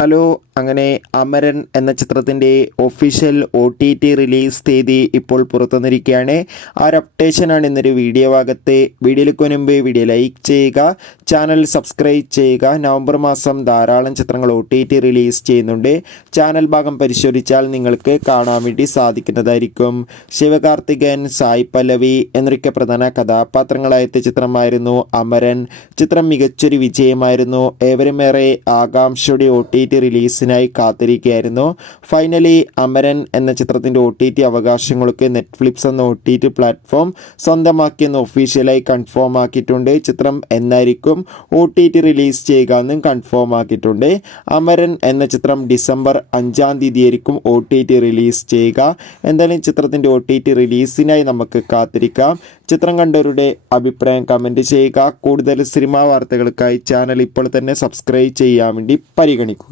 Hello. അങ്ങനെ അമരൻ എന്ന ചിത്രത്തിൻ്റെ ഒഫീഷ്യൽ OTT റിലീസ് തീയതി ഇപ്പോൾ പുറത്തുവന്നിരിക്കുകയാണ്. ആ ഒരു അപ്ഡേഷനാണ് ഇന്നൊരു വീഡിയോ ഭാഗത്ത്. വീഡിയോയിലേക്ക് മുൻപ് വീഡിയോ ലൈക്ക് ചെയ്യുക, ചാനൽ സബ്സ്ക്രൈബ് ചെയ്യുക. നവംബർ മാസം ധാരാളം ചിത്രങ്ങൾ OTT റിലീസ് ചെയ്യുന്നുണ്ട്. ചാനൽ ഭാഗം പരിശോധിച്ചാൽ നിങ്ങൾക്ക് കാണാൻ വേണ്ടി സാധിക്കുന്നതായിരിക്കും. ശിവകാർത്തികൻ, സായി പല്ലവി എന്നൊക്കെ പ്രധാന കഥാപാത്രങ്ങളായെത്തിയ ചിത്രമായിരുന്നു അമരൻ. ചിത്രം മികച്ചൊരു വിജയമായിരുന്നു. ഏവരുമേറെ ആകാംക്ഷയുടെ OTT റിലീസിനായി കാത്തിരിക്കുകയായിരുന്നു. ഫൈനലി അമരൻ എന്ന ചിത്രത്തിൻ്റെ OTT അവകാശങ്ങൾക്ക് നെറ്റ്ഫ്ലിക്സ് എന്ന OTT പ്ലാറ്റ്ഫോം സ്വന്തമാക്കിയെന്ന് ഒഫീഷ്യലായി കൺഫേം ആക്കിയിട്ടുണ്ട്. ചിത്രം എന്നായിരിക്കും OTT റിലീസ് ചെയ്യുക എന്നും കൺഫേം ആക്കിയിട്ടുണ്ട്. അമരൻ എന്ന ചിത്രം ഡിസംബർ 5-ാം തീയതി ആയിരിക്കും OTT റിലീസ് ചെയ്യുക. എന്തായാലും ചിത്രത്തിൻ്റെ OTT റിലീസിനായി നമുക്ക് കാത്തിരിക്കാം. ചിത്രം കണ്ടവരുടെ അഭിപ്രായം കമൻറ്റ് ചെയ്യുക. കൂടുതൽ സിനിമാ വാർത്തകൾക്കായി ചാനൽ ഇപ്പോൾ തന്നെ സബ്സ്ക്രൈബ് ചെയ്യാൻ വേണ്ടി പരിഗണിക്കുക.